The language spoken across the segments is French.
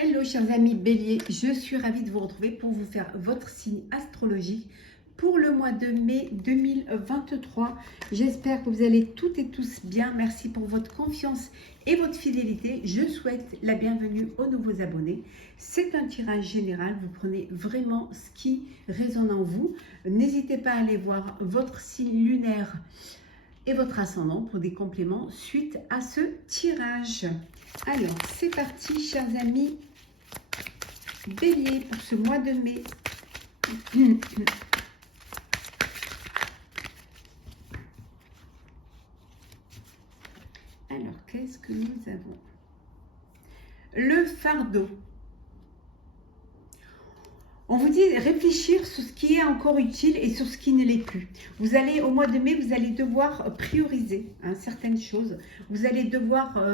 Hello chers amis Bélier, je suis ravie de vous retrouver pour vous faire votre signe astrologique pour le mois de mai 2023. J'espère que vous allez toutes et tous bien. Merci pour votre confiance et votre fidélité. Je souhaite la bienvenue aux nouveaux abonnés. C'est un tirage général, vous prenez vraiment ce qui résonne en vous. N'hésitez pas à aller voir votre signe lunaire et votre ascendant pour des compléments suite à ce tirage. Alors, c'est parti, chers amis Bélier, pour ce mois de mai. Alors, qu'est-ce que nous avons? Le fardeau. On vous dit réfléchir sur ce qui est encore utile et sur ce qui ne l'est plus. Vous allez, au mois de mai, vous allez devoir prioriser certaines choses. Vous allez devoir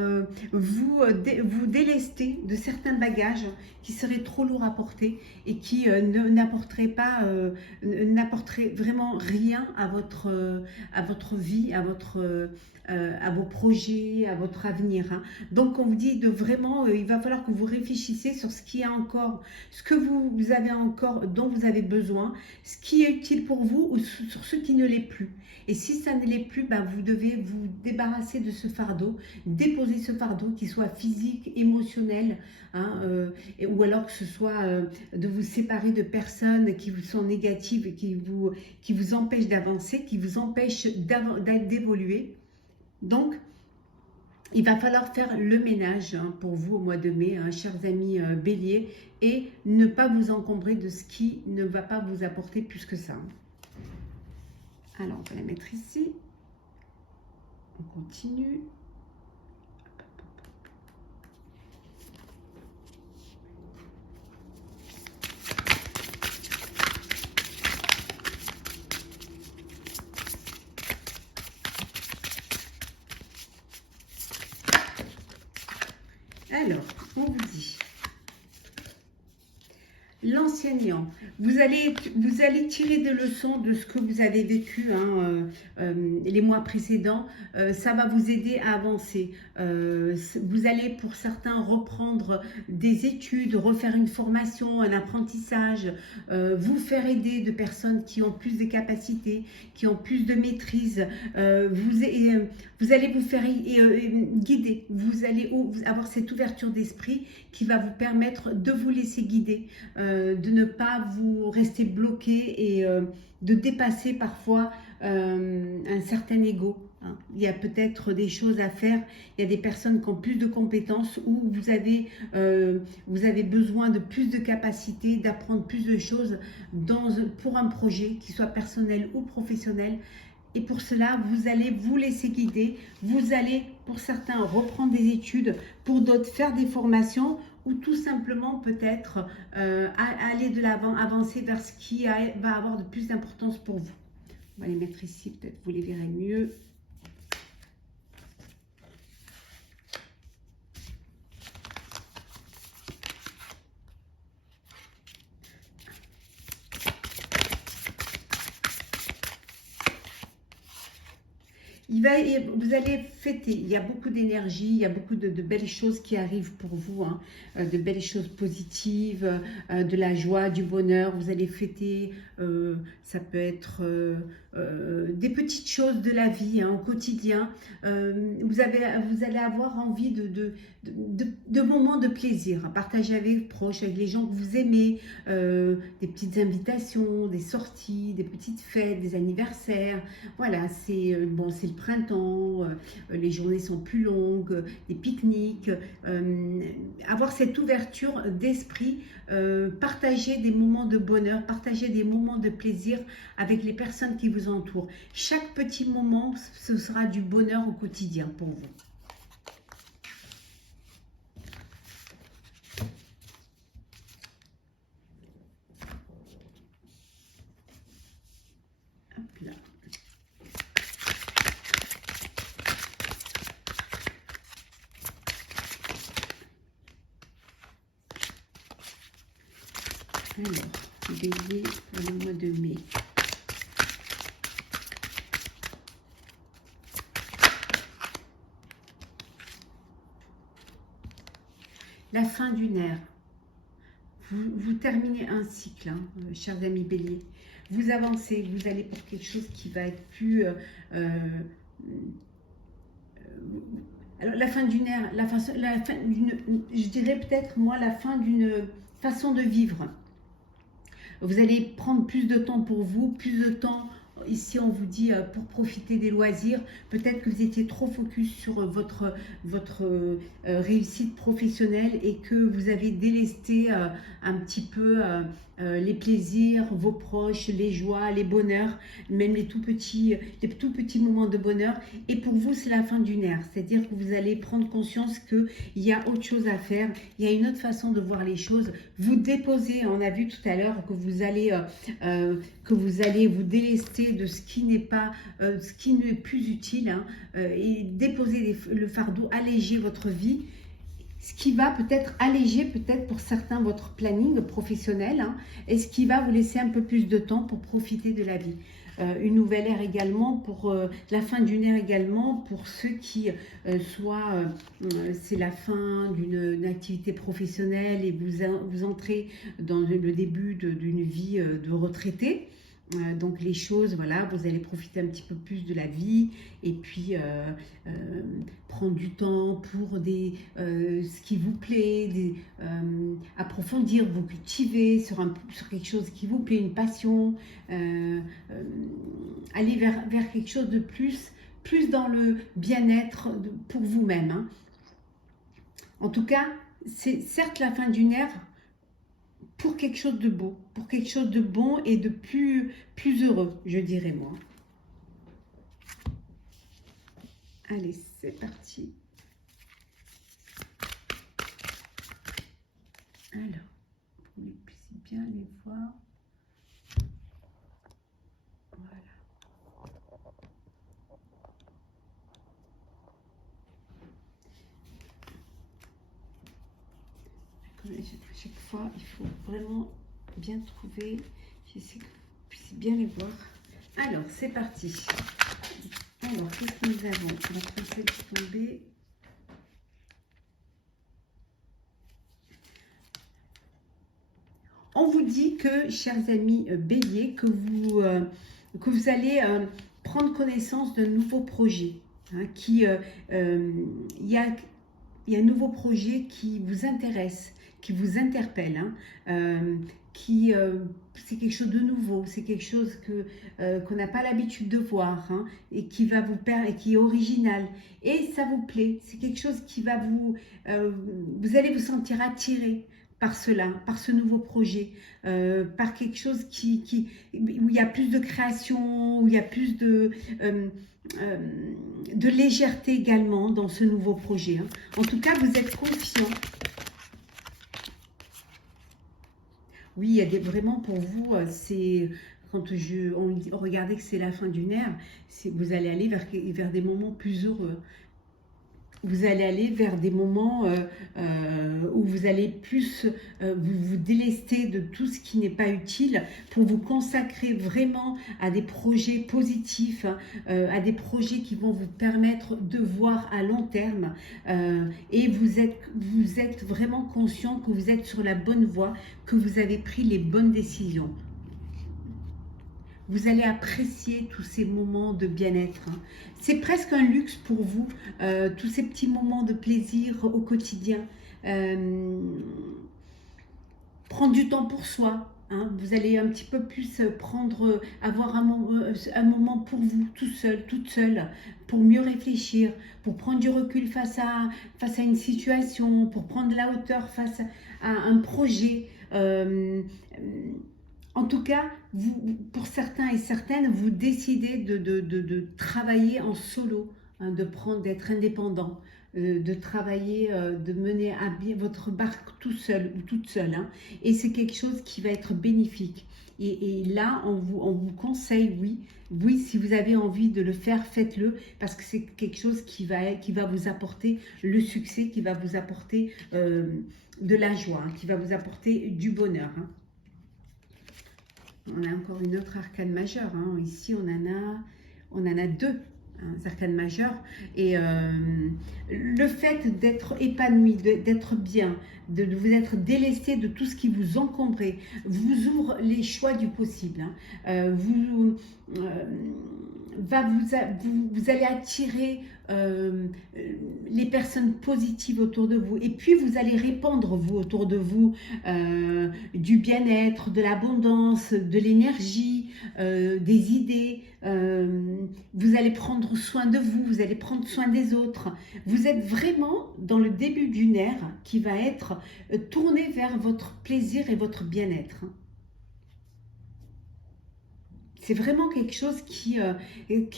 vous délester de certains bagages qui seraient trop lourds à porter et qui n'apporteraient vraiment rien à votre vie, à vos projets, à votre avenir. Donc on vous dit de vraiment, il va falloir que vous réfléchissiez sur ce qui est encore, ce que vous avez encore, dont vous avez besoin, ce qui est utile pour vous ou sur ce qui ne l'est plus. Et si ça ne l'est plus, vous devez vous débarrasser de ce fardeau, déposer ce fardeau, qu'il soit physique, émotionnel, ou alors que ce soit de vous séparer de personnes qui vous sont négatives et qui vous empêchent d'avancer, qui vous empêchent d'évoluer. Donc, il va falloir faire le ménage pour vous au mois de mai, chers amis Bélier, et ne pas vous encombrer de ce qui ne va pas vous apporter plus que ça. Alors, on va la mettre ici. On continue. Alors, on vous dit, l'enseignant, vous allez tirer des leçons de ce que vous avez vécu les mois précédents. Ça va vous aider à avancer. Vous allez pour certains reprendre des études, refaire une formation, un apprentissage, vous faire aider de personnes qui ont plus de capacités, qui ont plus de maîtrise. Vous allez vous faire guider. Vous allez avoir cette ouverture d'esprit qui va vous permettre de vous laisser guider. De ne pas vous rester bloqué et de dépasser parfois un certain ego. Il y a peut-être des choses à faire, il y a des personnes qui ont plus de compétences ou vous avez besoin de plus de capacités, d'apprendre plus de choses pour un projet, qui soit personnel ou professionnel. Et pour cela, vous allez vous laisser guider, vous allez pour certains reprendre des études, pour d'autres faire des formations ou tout simplement peut-être aller de l'avant, avancer vers ce qui va avoir de plus d'importance pour vous. On va les mettre ici, peut-être vous les verrez mieux. Vous allez fêter, il y a beaucoup d'énergie, il y a beaucoup de belles choses qui arrivent pour vous, de belles choses positives, de la joie, du bonheur. Vous allez fêter, ça peut être des petites choses de la vie au quotidien. Vous allez avoir envie de moments de plaisir, à partager avec vos proches, avec les gens que vous aimez, des petites invitations, des sorties, des petites fêtes, des anniversaires. Voilà, c'est le printemps, les journées sont plus longues, des pique-niques, avoir cette ouverture d'esprit, partager des moments de bonheur, partager des moments de plaisir avec les personnes qui vous entourent. Chaque petit moment, ce sera du bonheur au quotidien pour vous. Hop là. Alors, Bélier pour le mois de mai. La fin d'une ère. vous terminez un cycle, hein, chers amis Bélier. Vous avancez, vous allez pour quelque chose qui va être plus... alors, la fin d'une ère, je dirais peut-être, moi, la fin d'une façon de vivre. Vous allez prendre plus de temps pour vous, plus de temps, ici on vous dit, pour profiter des loisirs. Peut-être que vous étiez trop focus sur votre réussite professionnelle et que vous avez délesté un petit peu les plaisirs, vos proches, les joies, les bonheurs, même les tout petits moments de bonheur. Et pour vous, c'est la fin d'une ère. C'est-à-dire que vous allez prendre conscience qu'il y a autre chose à faire, il y a une autre façon de voir les choses. Vous déposez, on a vu tout à l'heure que vous allez vous délester de ce qui n'est pas, ce qui n'est plus utile, hein, et déposer le fardeau, alléger votre vie. Ce qui va peut-être alléger, peut-être pour certains, votre planning professionnel, hein, et ce qui va vous laisser un peu plus de temps pour profiter de la vie. Une nouvelle ère également, pour la fin d'une ère également, pour ceux qui c'est la fin d'une activité professionnelle et vous entrez dans le début d'une vie de retraité. Donc les choses, voilà, vous allez profiter un petit peu plus de la vie et puis prendre du temps pour ce qui vous plaît, approfondir, vous cultiver sur quelque chose qui vous plaît, une passion, aller vers quelque chose de plus dans le bien-être pour vous-même, hein. En tout cas, c'est certes la fin d'une ère, pour quelque chose de beau, pour quelque chose de bon et de plus heureux, je dirais moi. Allez, c'est parti. Alors, pour que vous puissiez bien les voir. Voilà. À chaque fois, il faut vraiment bien trouver. J'essaie que vous puissiez bien les voir. Alors, c'est parti. Alors, qu'est-ce que nous avons? La princesse tombée. On vous dit que, chers amis Bélier, que vous allez prendre connaissance d'un nouveau projet. Hein, il y a un nouveau projet qui vous intéresse, qui vous interpelle, hein, c'est quelque chose de nouveau, c'est quelque chose qu'on n'a pas l'habitude de voir, hein, et qui va vous et qui est original, et ça vous plaît. C'est quelque chose qui va vous allez vous sentir attiré par cela, par ce nouveau projet, par quelque chose où il y a plus de création, où il y a plus de légèreté également dans ce nouveau projet, hein. En tout cas, vous êtes confiant. Oui, il y a vraiment pour vous, c'est quand on regardait que c'est la fin d'une ère, vous allez aller vers des moments plus heureux. Vous allez aller vers des moments où vous allez plus vous délester de tout ce qui n'est pas utile pour vous consacrer vraiment à des projets positifs, à des projets qui vont vous permettre de voir à long terme, et vous êtes vraiment conscient que vous êtes sur la bonne voie, que vous avez pris les bonnes décisions. Vous allez apprécier tous ces moments de bien-être, hein. C'est presque un luxe pour vous, tous ces petits moments de plaisir au quotidien. Prendre du temps pour soi, hein. Vous allez un petit peu plus avoir un moment pour vous, tout seul, toute seule, pour mieux réfléchir, pour prendre du recul face à une situation, pour prendre de la hauteur face à un projet. En tout cas, pour certains et certaines, vous décidez de travailler en solo, hein, d'être indépendant, de travailler, de mener à bien votre barque tout seul ou toute seule, hein. Et c'est quelque chose qui va être bénéfique. Et là, on vous conseille, oui, si vous avez envie de le faire, faites-le, parce que c'est quelque chose qui va vous apporter le succès, qui va vous apporter de la joie, hein, qui va vous apporter du bonheur, hein. On a encore une autre arcane majeure, hein. Ici, on en a deux. un arcane majeur. Et le fait d'être épanoui, d'être bien, de vous être délesté de tout ce qui vous encombrait, vous ouvre les choix du possible. Hein. Vous allez attirer les personnes positives autour de vous, et puis vous allez répandre vous autour de vous du bien-être, de l'abondance, de l'énergie, des idées. Vous allez prendre soin de vous, vous allez prendre soin des autres. Vous êtes vraiment dans le début d'une ère qui va être tournée vers votre plaisir et votre bien-être. C'est vraiment quelque chose qui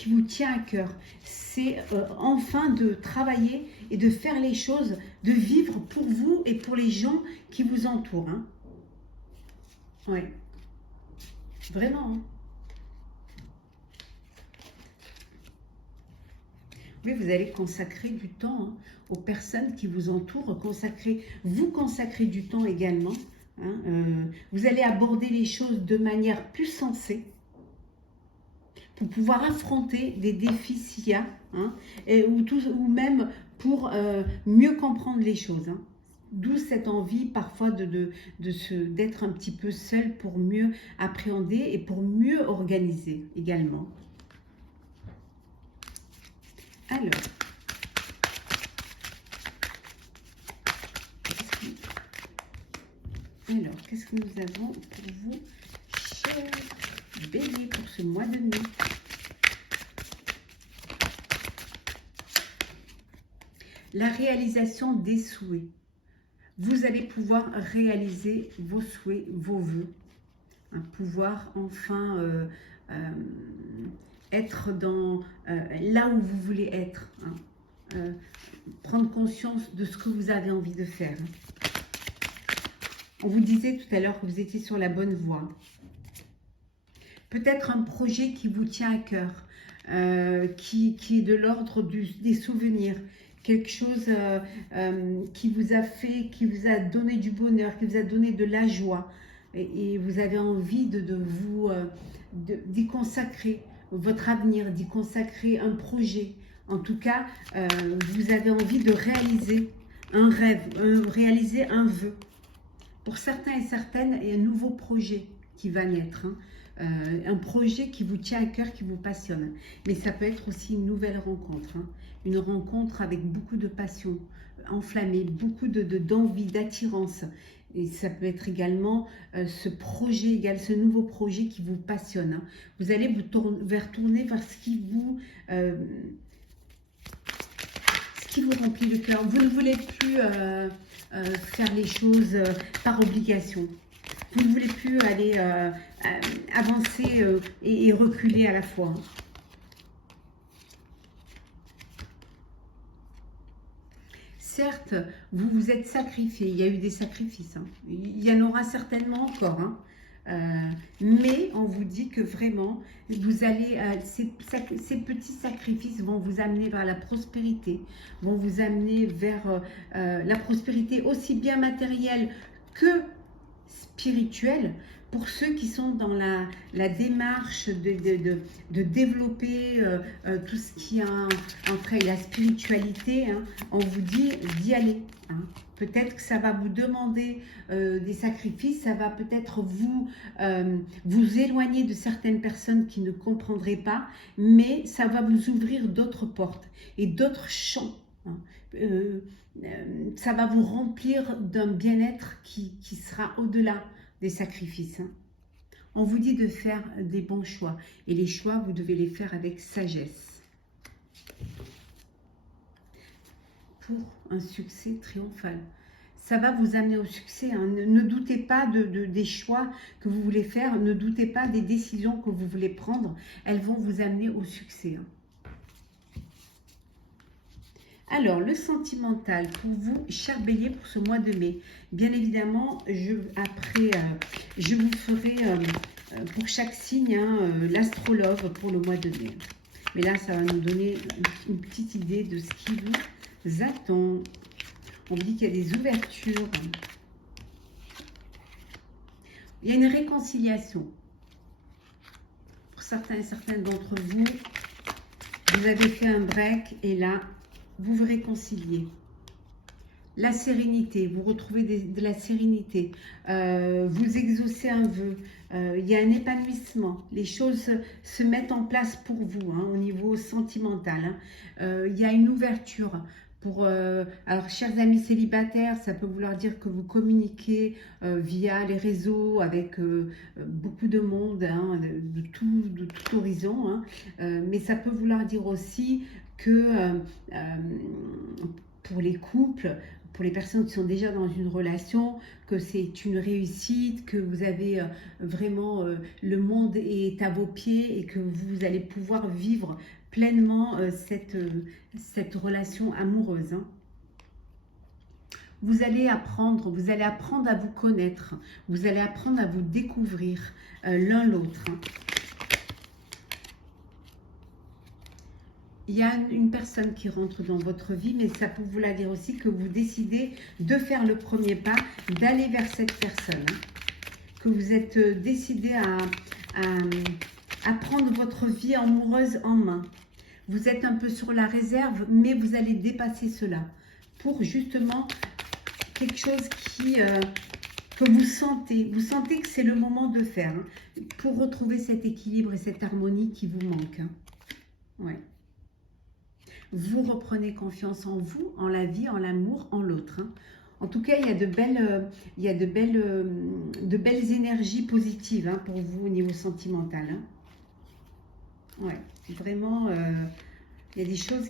vous tient à cœur. C'est enfin de travailler et de faire les choses, de vivre pour vous et pour les gens qui vous entourent. Hein. Ouais. Vraiment. Hein. Oui, vous allez consacrer du temps hein, aux personnes qui vous entourent. Vous consacrez du temps également. Hein, vous allez aborder les choses de manière plus sensée, pour pouvoir affronter des défis s'il y a, hein, ou même pour mieux comprendre les choses. Hein. D'où cette envie parfois d'être un petit peu seul pour mieux appréhender et pour mieux organiser également. Alors, qu'est-ce que nous avons pour vous, chers Bélier, pour ce mois de mai? La réalisation des souhaits. Vous allez pouvoir réaliser vos souhaits, vos vœux. Hein, pouvoir enfin être dans là où vous voulez être. Hein, prendre conscience de ce que vous avez envie de faire. On vous disait tout à l'heure que vous étiez sur la bonne voie. Peut-être un projet qui vous tient à cœur, qui est de l'ordre des souvenirs, quelque chose qui vous a donné du bonheur, qui vous a donné de la joie, et vous avez envie d'y consacrer votre avenir, d'y consacrer un projet. En tout cas, vous avez envie de réaliser un rêve, réaliser un vœu. Pour certains et certaines, il y a un nouveau projet qui va naître. Hein. Un projet qui vous tient à cœur, qui vous passionne. Mais ça peut être aussi une nouvelle rencontre. Hein. Une rencontre avec beaucoup de passion enflammée, beaucoup d'envie, d'attirance. Et ça peut être également ce nouveau projet qui vous passionne. Hein. Vous allez vous tourner vers ce qui vous remplit le cœur. Vous ne voulez plus faire les choses par obligation. Vous ne voulez plus aller avancer et reculer à la fois. Certes, vous vous êtes sacrifié, il y a eu des sacrifices. Hein. Il y en aura certainement encore. Hein. Mais on vous dit que vraiment, vous allez, ces petits sacrifices vont vous amener vers la prospérité, vont vous amener vers la prospérité aussi bien matérielle que spirituelle, pour ceux qui sont dans la démarche de développer tout ce qui a entre la spiritualité. Hein, on vous dit d'y aller. Hein. Peut-être que ça va vous demander des sacrifices, ça va peut-être vous éloigner de certaines personnes qui ne comprendraient pas, mais ça va vous ouvrir d'autres portes et d'autres champs. Hein. Ça va vous remplir d'un bien-être qui sera au-delà des sacrifices. Hein. On vous dit de faire des bons choix. Et les choix, vous devez les faire avec sagesse. Pour un succès triomphal. Ça va vous amener au succès. Hein. Ne doutez pas des choix que vous voulez faire. Ne doutez pas des décisions que vous voulez prendre. Elles vont vous amener au succès. Hein. Alors, le sentimental pour vous, chers Bélier, pour ce mois de mai. Bien évidemment, après, je vous ferai pour chaque signe l'astrologue pour le mois de mai. Mais là, ça va nous donner une petite idée de ce qui vous attend. On dit qu'il y a des ouvertures. Il y a une réconciliation. Pour certains et certaines d'entre vous, Vous avez fait un break et là, vous vous réconciliez. La sérénité, vous retrouvez de la sérénité, vous exaucez un vœu, il y a un épanouissement, les choses se mettent en place pour vous hein, au niveau sentimental, hein. Il y a une ouverture pour, alors chers amis célibataires, ça peut vouloir dire que vous communiquez via les réseaux avec beaucoup de monde, hein, de tout horizon, hein. Mais ça peut vouloir dire aussi que pour les couples, pour les personnes qui sont déjà dans une relation, que c'est une réussite, que vous avez vraiment le monde est à vos pieds et que vous allez pouvoir vivre pleinement cette relation amoureuse, hein. Vous allez apprendre à vous connaître, vous allez apprendre à vous découvrir l'un l'autre, hein. Il y a une personne qui rentre dans votre vie, mais ça peut vouloir dire aussi que vous décidez de faire le premier pas, d'aller vers cette personne, hein. Que vous êtes décidé à prendre votre vie amoureuse en main. Vous êtes un peu sur la réserve, mais vous allez dépasser cela pour justement quelque chose que vous sentez. Vous sentez que c'est le moment de faire, hein, pour retrouver cet équilibre et cette harmonie qui vous manque, hein. Ouais. Vous reprenez confiance en vous, en la vie, en l'amour, en l'autre, hein. En tout cas, il y a de belles énergies positives hein, pour vous au niveau sentimental, hein. Ouais, vraiment, il y a des choses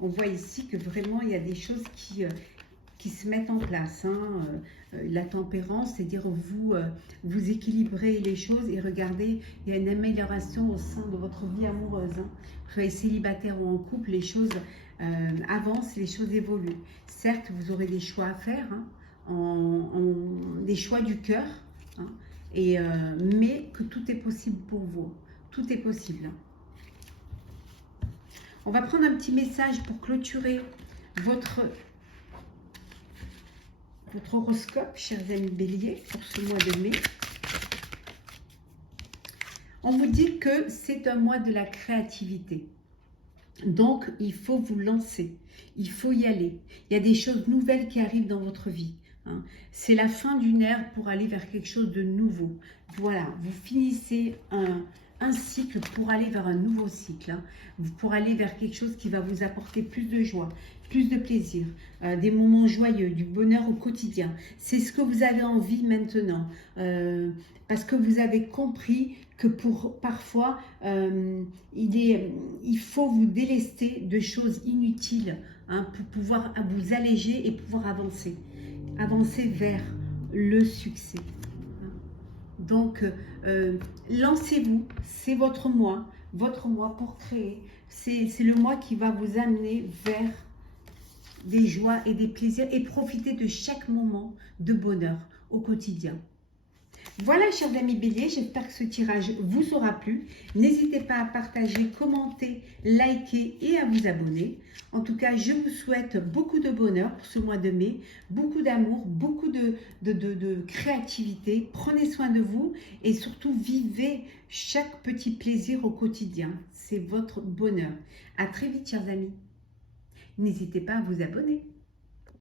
on voit ici que vraiment, il y a des choses qui se mettent en place, hein. La tempérance, c'est-à-dire vous équilibrez les choses et regardez, il y a une amélioration au sein de votre vie amoureuse, hein. Que vous soyez célibataire ou en couple, les choses avancent, les choses évoluent. Certes, vous aurez des choix à faire, hein, des choix du cœur, hein, mais que tout est possible pour vous. Tout est possible, hein. On va prendre un petit message pour clôturer votre horoscope, chers amis béliers, pour ce mois de mai. On vous dit que c'est un mois de la créativité. Donc, il faut vous lancer. Il faut y aller. Il y a des choses nouvelles qui arrivent dans votre vie, hein. C'est la fin d'une ère pour aller vers quelque chose de nouveau. Voilà, vous finissez un cycle pour aller vers un nouveau cycle, hein. Pour aller vers quelque chose qui va vous apporter plus de joie, plus de plaisir, des moments joyeux, du bonheur au quotidien. C'est ce que vous avez envie maintenant, parce que vous avez compris que parfois, il faut vous délester de choses inutiles, hein, pour pouvoir vous alléger et pouvoir avancer vers le succès. Donc, lancez-vous, c'est votre mois pour créer. C'est le mois qui va vous amener vers des joies et des plaisirs et profiter de chaque moment de bonheur au quotidien. Voilà, chers amis béliers, j'espère que ce tirage vous aura plu. N'hésitez pas à partager, commenter, liker et à vous abonner. En tout cas, je vous souhaite beaucoup de bonheur pour ce mois de mai, beaucoup d'amour, beaucoup de créativité. Prenez soin de vous et surtout vivez chaque petit plaisir au quotidien. C'est votre bonheur. À très vite, chers amis. N'hésitez pas à vous abonner.